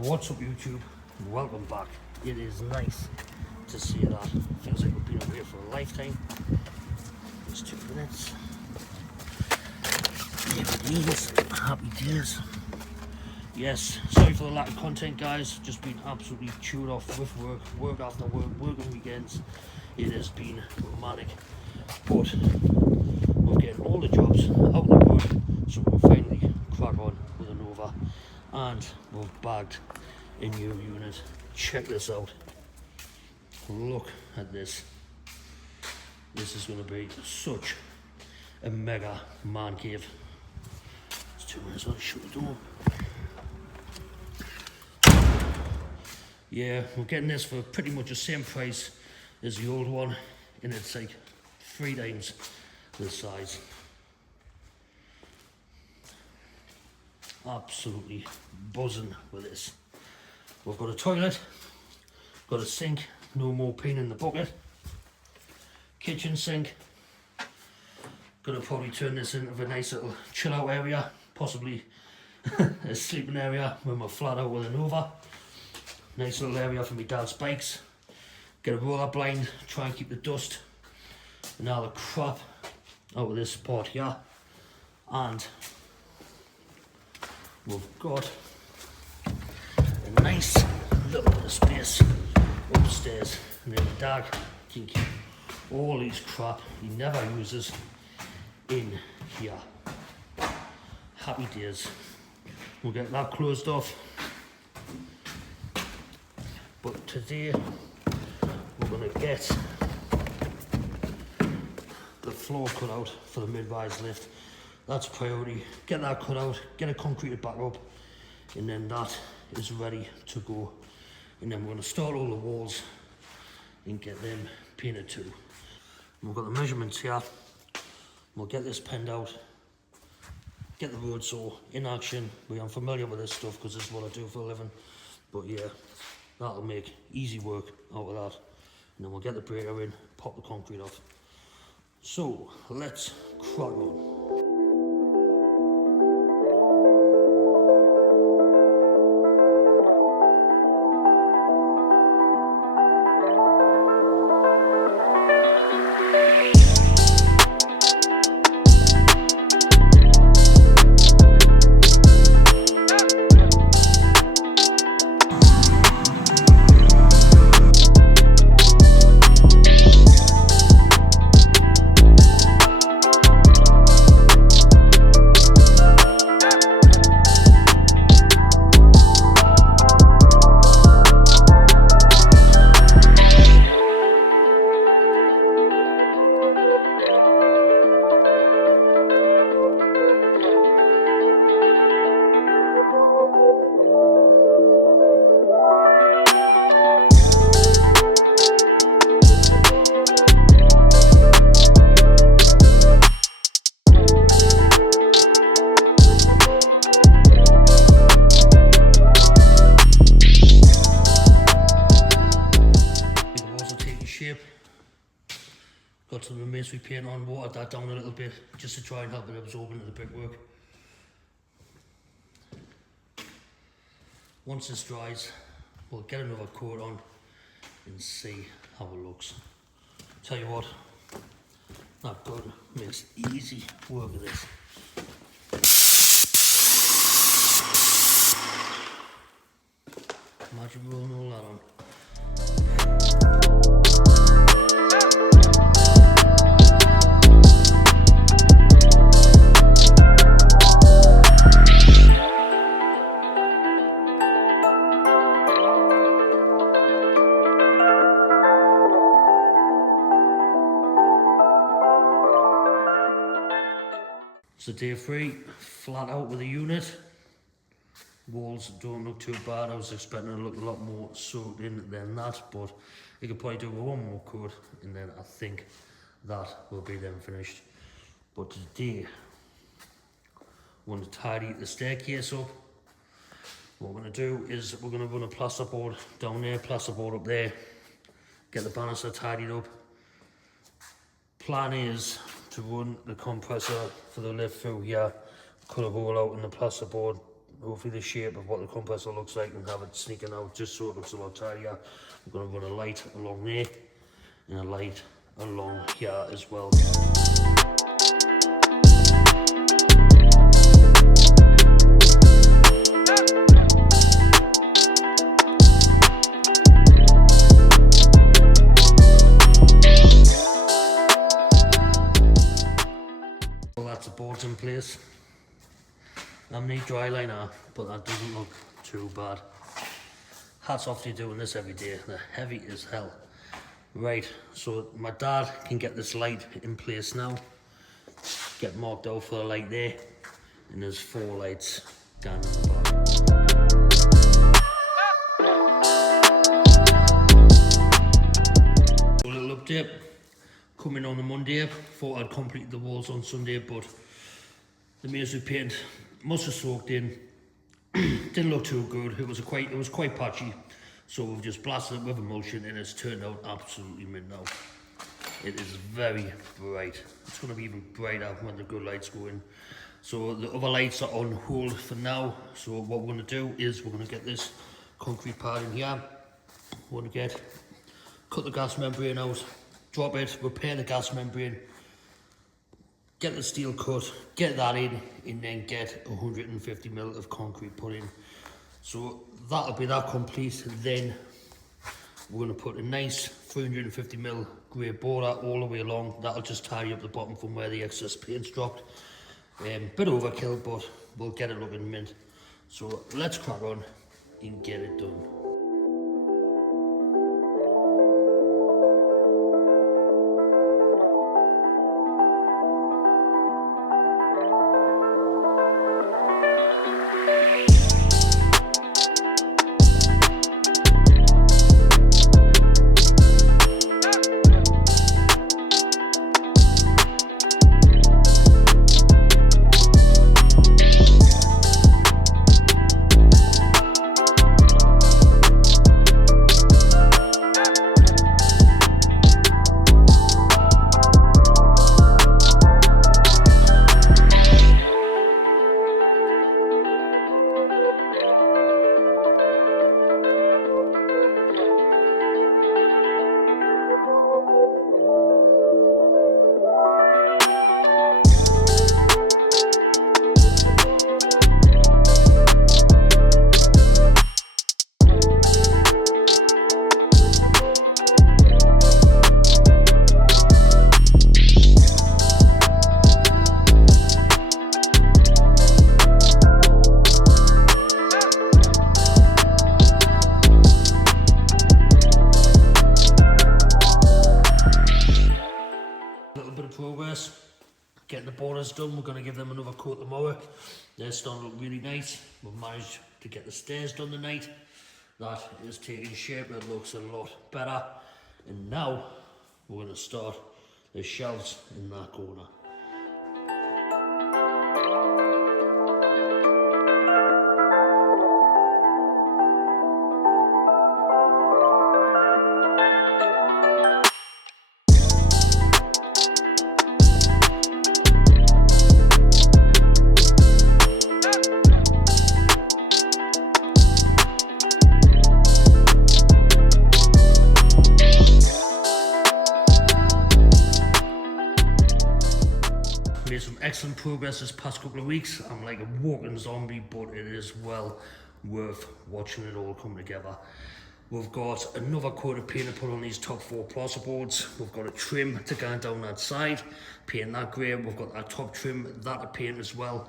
What's up YouTube? Welcome back. It is nice to see that. Feels like we've been away for a lifetime. Just 2 minutes. Here it is. Happy days. Yes, sorry for the lack of content guys. Just been absolutely chewed off with work after work on weekends. It has been romantic. But we're getting all the jobs out of the wood, so we'll finally crack on with a Nova. And we've bagged a new unit. Check this out. Look at this. This is going to be such a mega man cave. It's 2 minutes, I'll shut the door. Yeah, we're getting this for pretty much the same price as the old one, and it's like 3 times the size. Absolutely buzzing with this. We've got a toilet, got a sink, no more peeing in the bucket, kitchen sink. Gonna probably turn this into a nice little chill out area, possibly a sleeping area when we're flat out with a Nova. Nice little area for my dad's bikes. Get a roller blind, try and keep the dust and all the crap out of this spot here. And we've got a nice little bit of space upstairs, and then the dad can keep all these crap he never uses in here. Happy days. We'll get that closed off. But today we're going to get the floor cut out for the mid-rise lift. That's priority. Get that cut out, get it concreted back up, and then that is ready to go. And then we're going to start all the walls and get them painted too. And we've got the measurements here. We'll get this penned out, get the road saw in action. I'm familiar with this stuff because this is what I do for a living. But yeah, that'll make easy work out of that. And then we'll get the breaker in, pop the concrete off. So let's crack on. Got some of the masonry paint on, watered that down a little bit just to try and help it absorb into the brickwork. Once this dries, we'll get another coat on and see how it looks. Tell you what, that gun makes easy work of this. Imagine rolling all that on. So day 3, flat out with the unit. Walls don't look too bad. I was expecting to look a lot more soaked in than that, but you could probably do one more coat and then I think that will be then finished. But today, we're going to tidy the staircase up. What we're going to do is we're going to run a plasterboard down there, plasterboard up there, get the banister tidied up. Plan is to run the compressor for the lift through here, cut a hole out in the plasterboard, hopefully the shape of what the compressor looks like, and have it sneaking out just so it looks a lot tidier. I'm going to run a light along there and a light along here as well. Well, that's the boards in place. I'm the dry liner, but that doesn't look too bad. Hats off to you doing this every day. They're heavy as hell. Right, so my dad can get this light in place now. Get marked out for the light there, and there's 4 lights down in the back. A little update. Coming on the Monday. Thought I'd complete the walls on Sunday, but the masonry paint must have soaked in. Didn't look too good. It was quite patchy, so we've just blasted it with emulsion, and it's turned out absolutely mint now. It is very bright. It's going to be even brighter when the good lights go in. So the other lights are on hold for now. So what we're going to do is we're going to get this concrete pad in here. We're going to cut the gas membrane out, drop it, repair the gas membrane, get the steel cut, get that in, and then get 150mm of concrete put in. So that'll be that complete. Then we're going to put a nice 350mm grey border all the way along. That'll just tidy up the bottom from where the excess paint's dropped. Bit overkill, but we'll get it looking mint. So let's crack on and get it done. Progress, getting the borders done. We're going to give them another coat tomorrow. They're starting to look really nice. We've managed to get the stairs done tonight. That is taking shape. It looks a lot better. And now we're going to start the shelves in that corner. Made some excellent progress this past couple of weeks. I'm like a walking zombie, but it is well worth watching it all come together. We've got another coat of paint to put on these top 4 plasterboards. We've got a trim to go down that side, paint that grey. We've got that top trim, that to paint as well.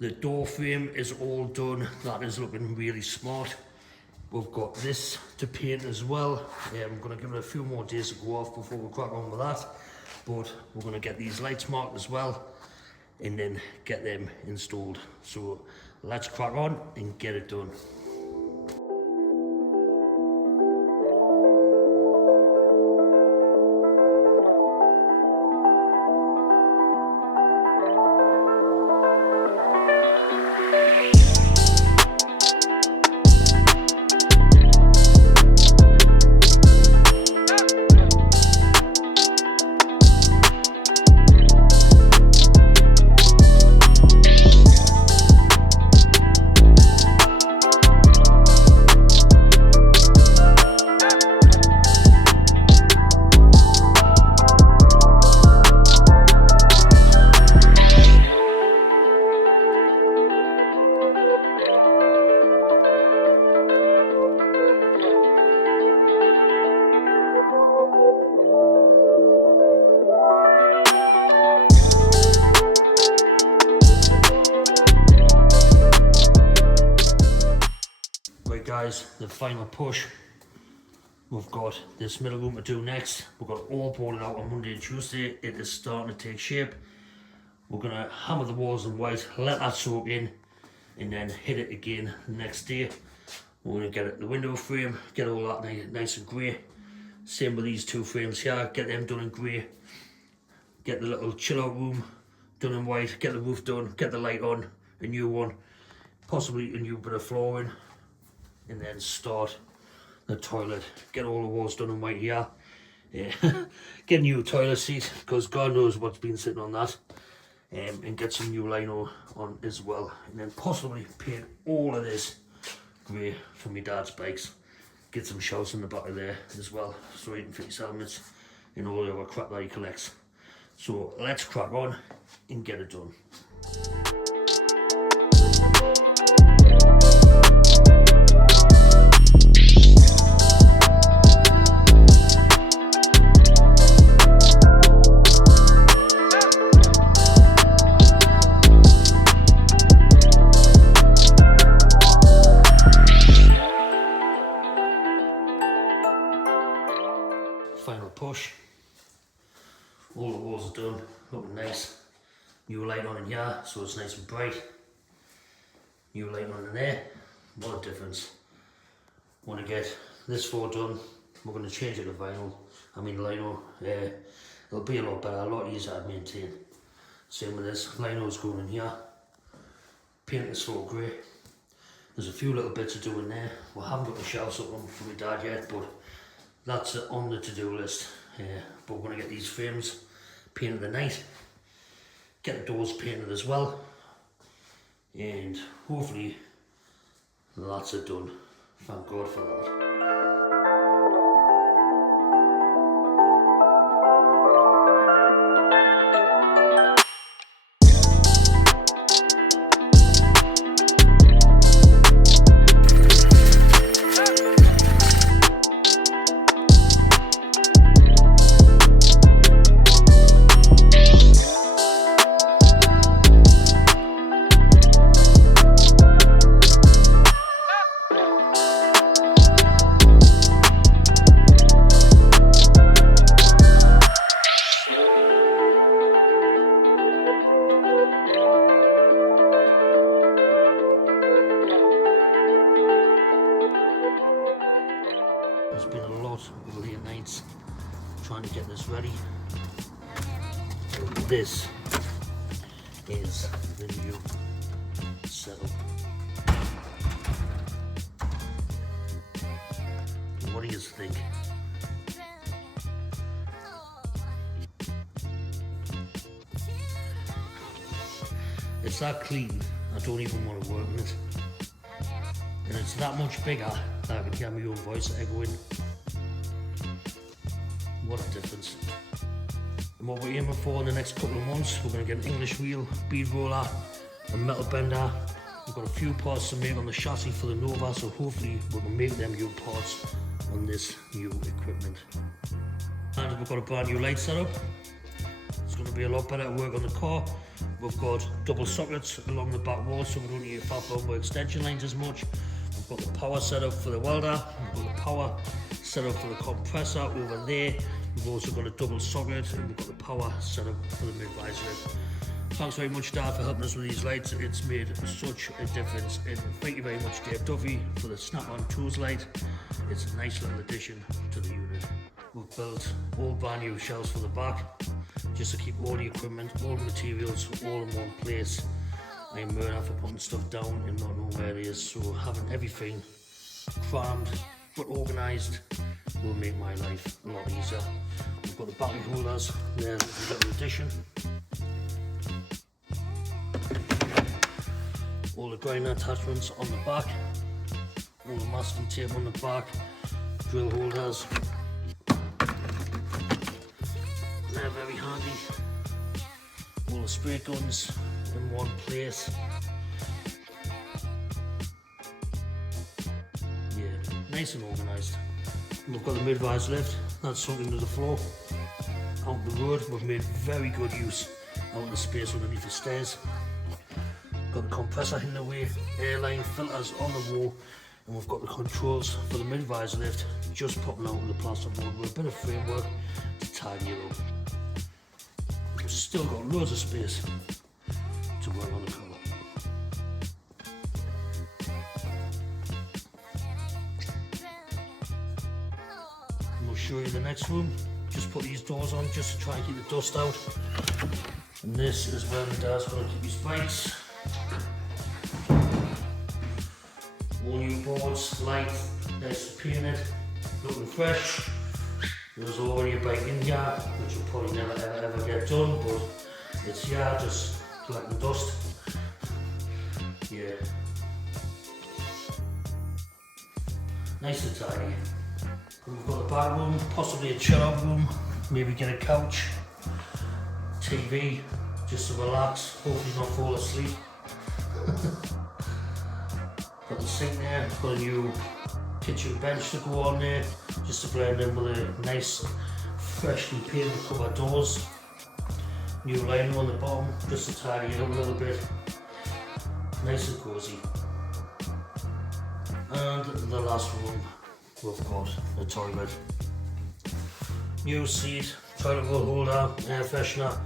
The door frame is all done. That is looking really smart. We've got this to paint as well. I'm going to give it a few more days to go off before we crack on with that. But we're going to get these lights marked as well and then get them installed. So let's crack on and get it done. Right guys, the final push. We've got this middle room to do next. We've got all boarded out on Monday and Tuesday. It is starting to take shape. We're going to hammer the walls in white, let that soak in, and then hit it again the next day. We're going to get it the window frame, get all that nice and grey. Same with these two frames here, get them done in grey. Get the little chill out room done in white, get the roof done, get the light on, a new one, possibly a new bit of flooring, and then start the toilet. Get all the walls done in white here. Yeah. Get a new toilet seat, because God knows what's been sitting on that. And get some new lino on as well. And then possibly paint all of this grey for my dad's bikes. Get some shelves in the back of there as well, so he can fit his helmets and all the other crap that he collects. So let's crack on and get it done. Final push. All the walls are done, looking nice. New light on in here, so it's nice and bright. New light on in there. What a difference. Want to get this floor done. We're going to change it to vinyl. I mean lino. It'll be a lot better, a lot easier to maintain. Same with this. Lino's going in here. Paint this floor grey. There's a few little bits to do in there. We haven't got the shelves up on for my dad yet, but that's on the to-do list. But we're going to get these frames painted tonight, get the doors painted as well, and hopefully that's it done. Thank God for that. There's been a lot of late nights trying to get this ready. This is the new setup. What do you think? It's that clean, I don't even want to work in it. And it's that much bigger that I can hear my own voice echoing. What a difference. And what we're aiming for in the next couple of months, we're going to get an English wheel, bead roller, a metal bender. We've got a few parts to make on the chassis for the Nova, so hopefully we can make them new parts on this new equipment. And we've got a brand new light setup. It's going to be a lot better to work on the car. We've got double sockets along the back wall, so we don't need to faff over extension lines as much. We've got the power setup for the welder. We've got the power setup for the compressor over there. We've also got a double socket, and we've got the power setup for the mid-rise lift. Thanks very much, Dad, for helping us with these lights. It's made such a difference. And thank you very much, Dave Duffy, for the snap-on tools light. It's a nice little addition to the unit. We've built all brand new shelves for the back, just to keep all the equipment, all the materials, all in one place. I am murdered for putting stuff down and not knowing where it is, so having everything crammed but organised will make my life a lot easier. We've got the battery holders there, a little addition. All the grinder attachments on the back, all the masking tape on the back, drill holders. They're very handy. All the spray guns in one place. Yeah, nice and organised. We've got the mid-rise lift, that's sunk into the floor. Out the road, we've made very good use out of the space underneath the stairs. Got the compressor in the way, airline filters on the wall, And we've got the controls for the mid-rise lift just popping out of the plasterboard with a bit of framework to tidy it up. We've still got loads of space to work on the car. And we'll show you the next room. Just put these doors on just to try and keep the dust out. And this is where the dad's going to keep his bikes. All new boards, light, nice painted, looking fresh. There's already a bike in here, which will probably never ever get done, but it's here just collecting dust. Yeah. Nice and tidy. We've got the back room, possibly a chill-out room, maybe get a couch, TV, just to relax, hopefully not fall asleep. Got the sink there, got a new kitchen bench to go on there, just to blend in with a nice, freshly painted covered doors. New liner on the bottom, just to tidy it up a little bit. Nice and cosy. And the last room, we've got a toilet. New seat, toilet roll holder, air freshener,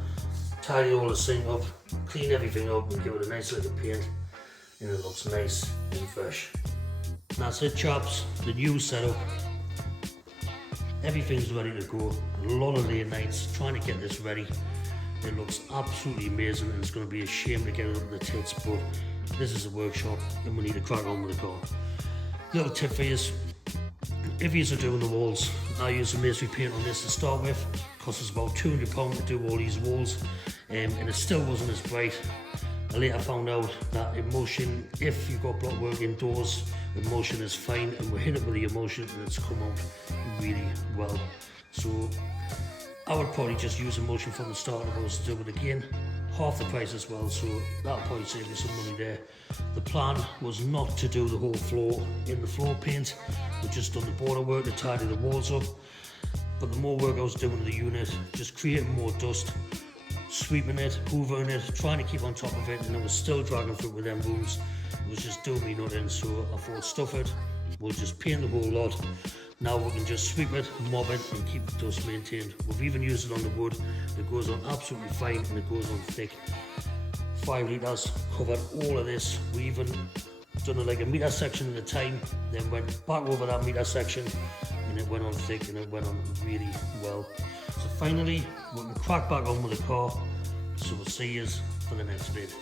tidy all the sink up, clean everything up and give it a nice little paint, and it looks nice and fresh. And that's it, chaps, the new setup. Everything's ready to go. A lot of late nights trying to get this ready. It looks absolutely amazing and it's going to be a shame to get it up the tits, but this is a workshop and we need to crack on with the car. Little tip for you, if you're doing the walls, I use a masonry paint on this to start with. It costs us about £200 to do all these walls, and it still wasn't as bright. I later found out that emulsion, if you've got block work indoors, emulsion is fine, and we hit it with the emulsion and it's come out really well. So I would probably just use emulsion from the start if I was to do it again. Half the price as well, so that'll probably save you some money there. The plan was not to do the whole floor in the floor paint. We've just done the border work to tidy the walls up. But the more work I was doing to the unit, just creating more dust, sweeping it, hoovering it, trying to keep on top of it, and it was still dragging through with them rooms. It was just doing me nothing, so I thought, stuff it, we'll just paint the whole lot. Now we can just sweep it, mop it, and keep the dust maintained. We've even used it on the wood. It goes on absolutely fine, and it goes on thick. 5 litres, covered all of this. We even done it like a metre section at a time, then went back over that metre section, and it went on thick, and it went on really well. So finally, we can crack back on with the car. So we'll see you for the next bit.